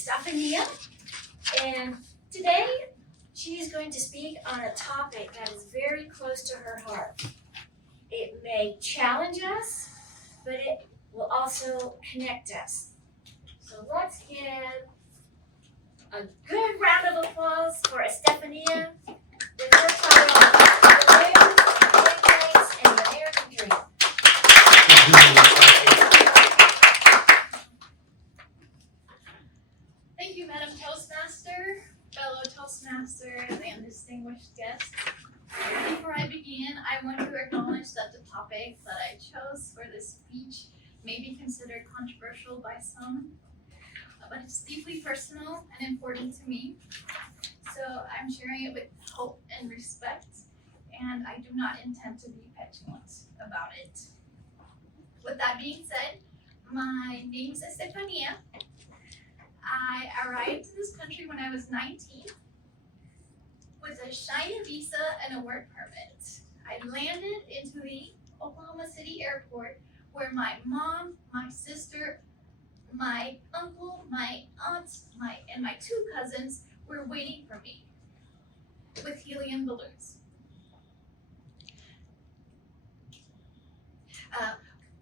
Stephania, and today she's going to speak on a topic that is very close to her heart. It may challenge us, but it will also connect us. So let's give a good round of applause for Stephania with her title, Balloons, Pancakes, and the American Dream. Thank you, Madam Toastmaster, fellow Toastmasters, and distinguished guests. Before I begin, I want to acknowledge that the topic that I chose for this speech may be considered controversial by some, but it's deeply personal and important to me. So I'm sharing it with hope and respect, and I do not intend to be petulant about it. With that being said, my name is Estefania. I arrived to this country when I was 19 with a shiny visa and a work permit. I landed into the Oklahoma City airport where my mom, my sister, my uncle, my aunt, and my two cousins were waiting for me with helium balloons.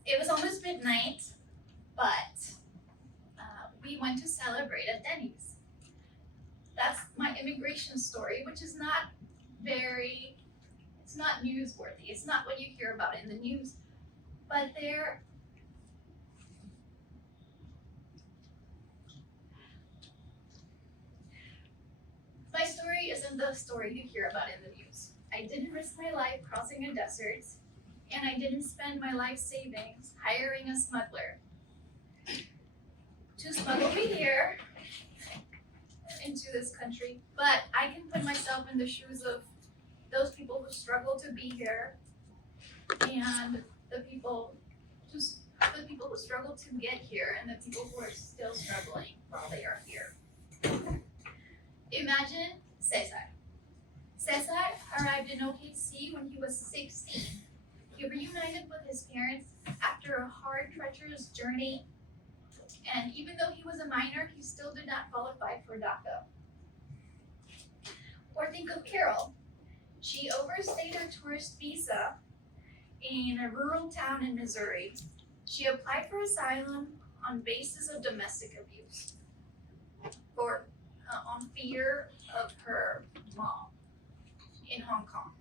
It was almost midnight, but we went to celebrate at Denny's. That's my immigration story, which is not it's not newsworthy. It's not what you hear about in the news, but my story isn't the story you hear about in the news. I didn't risk my life crossing a desert, and I didn't spend my life savings hiring a smuggler to smuggle me here into this country. But I can put myself in the shoes of those people who struggle to be here and the people who struggle to get here and the people who are still struggling while they are here. Imagine Cesar. Cesar arrived in OKC when he was 16. He reunited with his parents after a hard, treacherous journey, and even though he was a minor, he still did not qualify for DACA. Or think of Carol. She overstayed her tourist visa in a rural town in Missouri. She applied for asylum on basis of domestic abuse, on fear of her mom in Hong Kong.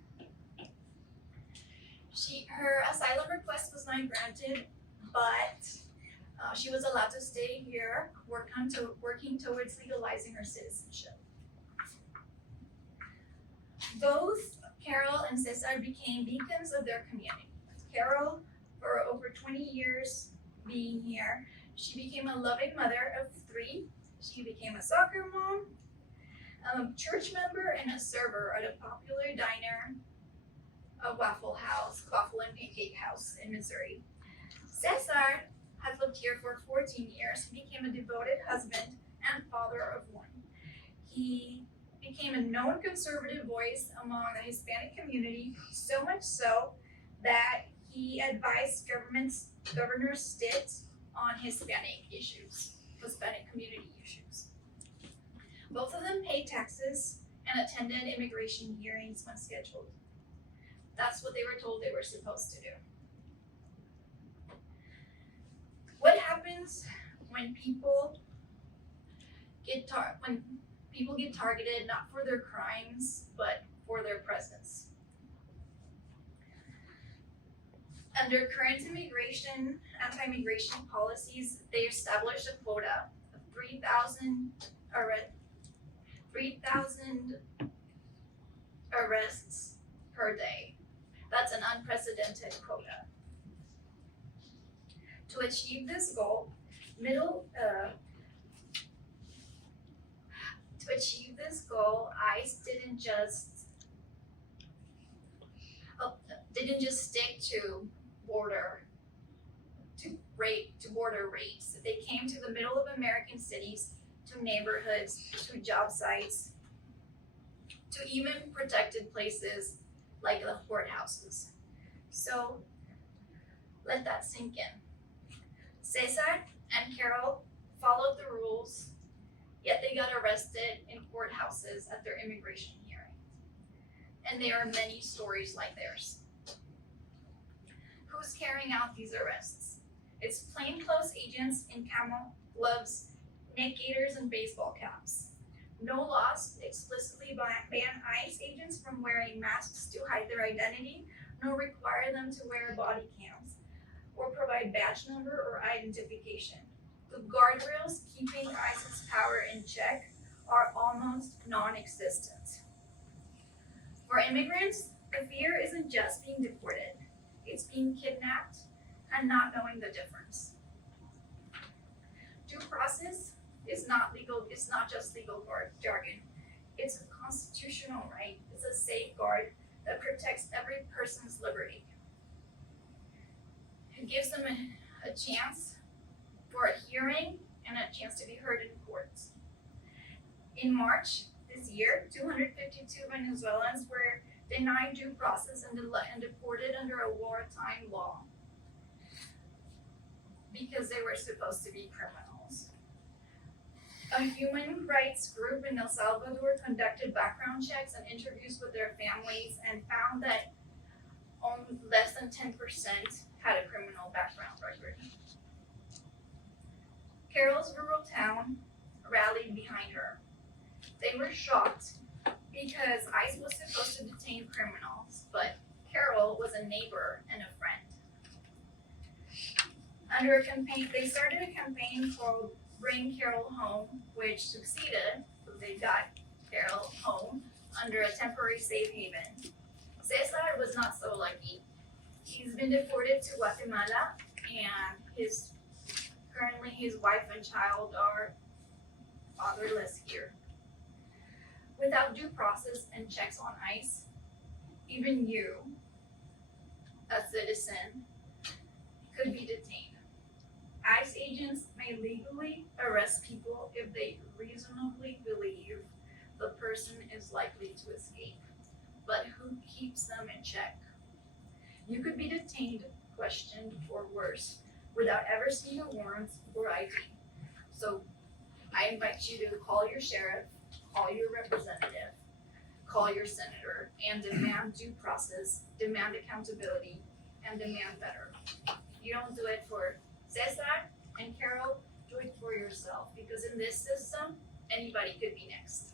Her asylum request was not granted, but she was allowed to stay here, working towards legalizing her citizenship. Both Carol and Cesar became beacons of their community. Carol, for over 20 years being here, she became a loving mother of 3. She became a soccer mom, a church member, and a server at a popular diner, a waffle and pancake house in Missouri. Cesar has lived here for 14 years. He became a devoted husband and father of 1. He became a known conservative voice among the Hispanic community, so much so that he advised Governor Stitt on Hispanic community issues. Both of them paid taxes and attended immigration hearings when scheduled. That's what they were told they were supposed to do. What happens when people get targeted not for their crimes, but for their presence? Under current anti-immigration policies, they established a quota of 3,000 arrests per day. That's an unprecedented quota. To achieve this goal, ICE didn't just stick to border raids. They came to the middle of American cities, to neighborhoods, to job sites, to even protected places like the courthouses. So let that sink in. Cesar and Carol followed the rules got arrested in courthouses at their immigration hearing. And there are many stories like theirs. Who's carrying out these arrests? It's plainclothes agents in camo gloves, neck gaiters, and baseball caps. No laws explicitly ban ICE agents from wearing masks to hide their identity, nor require them to wear body cams, or provide badge number or identification. The guardrails keeping ICE's power in check are almost non-existent. For immigrants, the fear isn't just being deported, it's being kidnapped and not knowing the difference. Due process is not just legal jargon. It's a constitutional right. It's a safeguard that protects every person's liberty. It gives them a chance for a hearing and a chance to be heard in courts. In March this year, 252 Venezuelans were denied due process and deported under a wartime law because they were supposed to be criminals. A human rights group in El Salvador conducted background checks and interviews with their families and found that only less than 10% had a criminal background record. Carol's rural town rallied behind her. They were shocked because ICE was supposed to detain criminals, but Carol was a neighbor and a friend. Under a campaign, they started a campaign called Bring Carol Home, which succeeded, so they got Carol home under a temporary safe haven. Cesar was not so lucky. He's been deported to Guatemala, and currently his wife and child are fatherless here. Without due process and checks on ICE, even you, a citizen, could be detained. ICE agents may legally arrest people if they reasonably believe the person is likely to escape, but who keeps them in check? You could be detained, questioned, or worse, without ever seeing a warrant or ID. So I invite you to call your sheriff, call your representative, call your senator, and demand due process, demand accountability, and demand better. You don't do it for Cesar and Carol, do it for yourself, because in this system, anybody could be next.